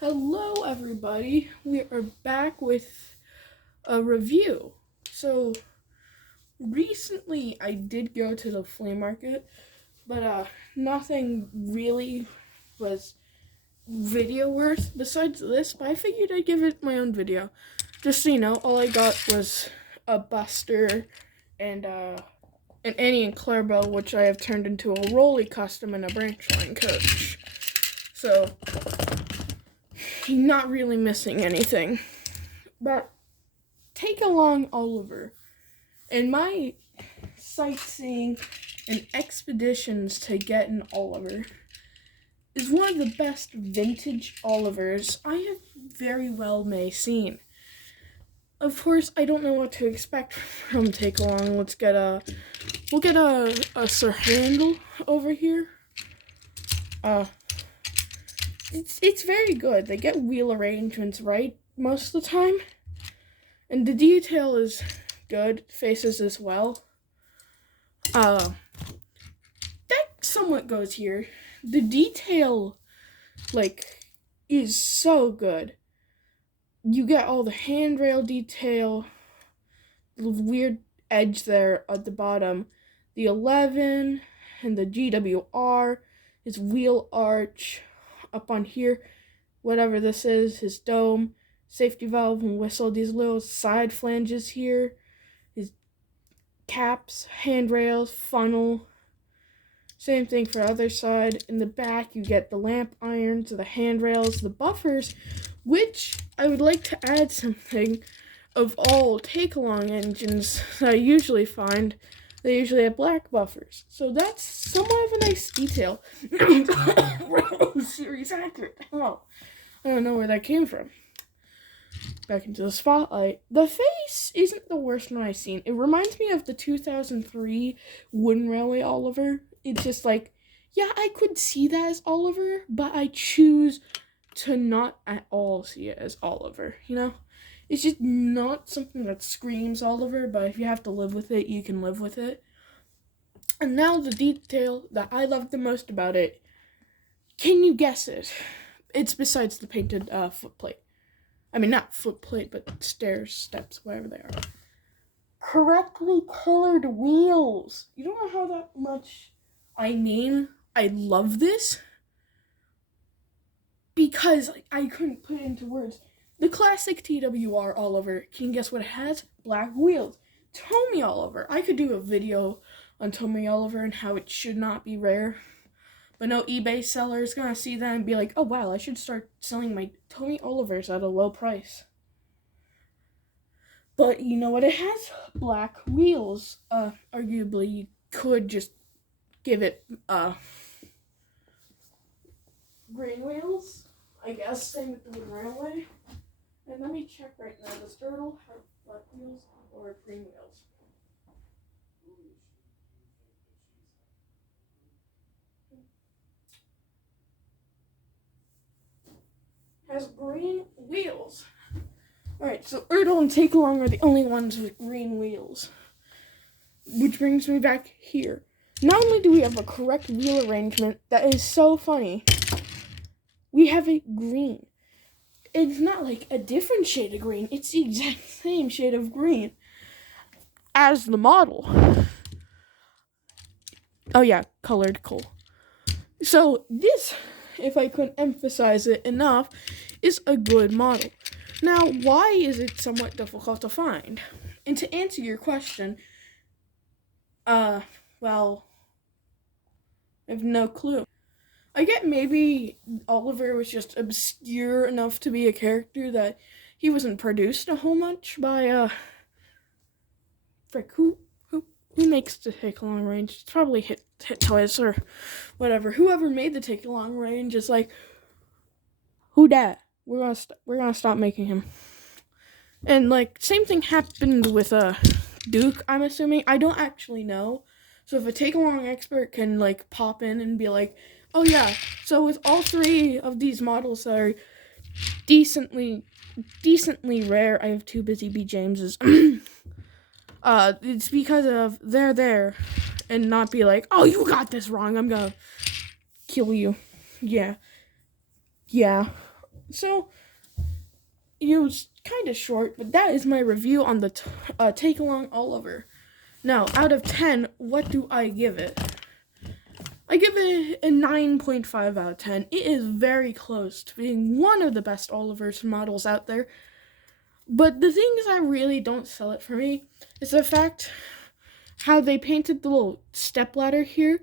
Hello, everybody. We are back with a review. So, recently I did go to the flea market, but nothing really was video worth besides this. But I figured I'd give it my own video. Just so you know, all I got was a Buster and an Annie and Clarabelle, which I have turned into a Rolly custom and a branch line coach. So, not really missing anything. But take along Oliver. And my sightseeing and expeditions to get an Oliver is one of the best vintage Olivers I have very well may seen. Of course, I don't know what to expect from Take Along. We'll get a Sir Handle over here. It's very good. They get wheel arrangements right most of the time. And the detail is good. Faces as well. That somewhat goes here. The detail, is so good. You get all the handrail detail, the weird edge there at the bottom, the 11 and the GWR, his wheel arch up on here, whatever this is, his dome, safety valve and whistle, these little side flanges here, his caps, handrails, funnel. Same thing for other side. In the back, you get the lamp irons, the handrails, the buffers, which I would like to add something. Of all take-along engines that I usually find, they usually have black buffers. So that's somewhat of a nice detail. Series accurate. Oh, I don't know where that came from. Back into the spotlight. The face isn't the worst one I've seen. It reminds me of the 2003 Wooden Railway Oliver. It's just yeah, I could see that as Oliver, but I choose to not at all see it as Oliver, It's just not something that screams Oliver, but if you have to live with it, you can live with it. And now the detail that I love the most about it. Can you guess it? It's besides the painted footplate. I mean, not footplate, but steps, whatever they are. Correctly colored wheels. You don't know how that much I love this. Because I couldn't put it into words. The classic TWR Oliver, can you guess what it has? Black wheels. Tommy Oliver. I could do a video on Tommy Oliver and how it should not be rare. But no eBay seller is going to see that and be like, oh wow, I should start selling my Tommy Olivers at a low price. But you know what it has? Black wheels. Arguably, you could just give it green wheels. I guess, same with the railway. And let me check right now. Does Turtle have black wheels or green wheels? Has green wheels. Alright, so Ertl and Take Along are the only ones with green wheels. Which brings me back here. Not only do we have a correct wheel arrangement that is so funny, we have it green. It's not like a different shade of green. It's the exact same shade of green as the model. Oh yeah, colored coal. So this, if I couldn't emphasize it enough, is a good model. Now, why is it somewhat difficult to find? And to answer your question, well, I have no clue. I get maybe Oliver was just obscure enough to be a character that he wasn't produced a whole much by, frick, who makes the Take Along range? It's probably Hit Toys or whatever. Whoever made the Take Along range is like, who dat? We're gonna stop making him. And same thing happened with Duke. I'm assuming. I don't actually know. So if a Take Along expert can pop in and be like, oh yeah, so with all three of these models that are decently rare, I have two busy B. Jameses. It's because of they're there, and not be like, oh, you got this wrong, I'm gonna kill you. Yeah. So, it was kind of short, but that is my review on the Take Along Oliver. Now, out of 10, what do I give it? I give it a 9.5 out of 10. It is very close to being one of the best Oliver's models out there. But the things that really don't sell it for me is the fact how they painted the little stepladder here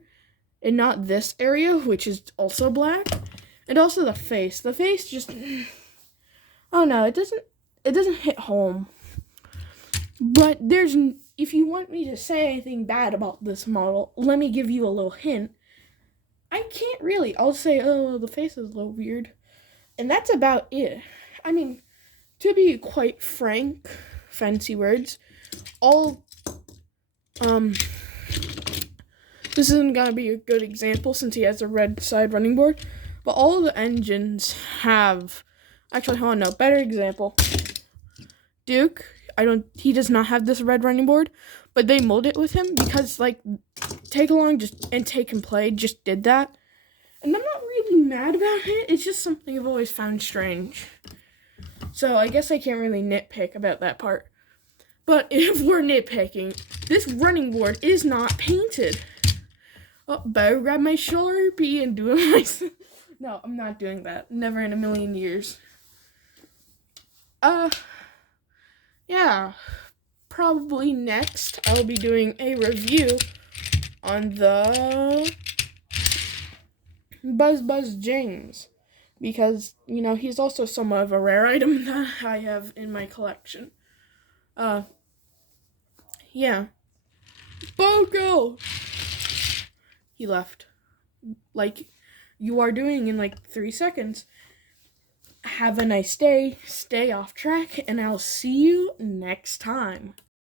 and not this area, which is also black. And also the face. The face just, oh no, it doesn't hit home. But if you want me to say anything bad about this model, let me give you a little hint. I can't really. I'll say, oh, the face is a little weird. And that's about it. I mean, to be quite frank, fancy words, this isn't gonna be a good example since he has a red side running board, but all of the engines have, actually, hold on, no, better example. Duke, he does not have this red running board, but they mold it with him because, like, Take Along and Take and Play just did that. And I'm not really mad about it. It's just something I've always found strange. So I guess I can't really nitpick about that part. But if we're nitpicking, this running board is not painted. Oh, better grab my Sharpie and do it myself. No, I'm not doing that. Never in a million years. Yeah. Probably next, I'll be doing a review on the Buzz James, because, he's also somewhat of a rare item that I have in my collection. Yeah. Bogo! He left. Like you are doing in like 3 seconds. Have a nice day, stay off track, and I'll see you next time.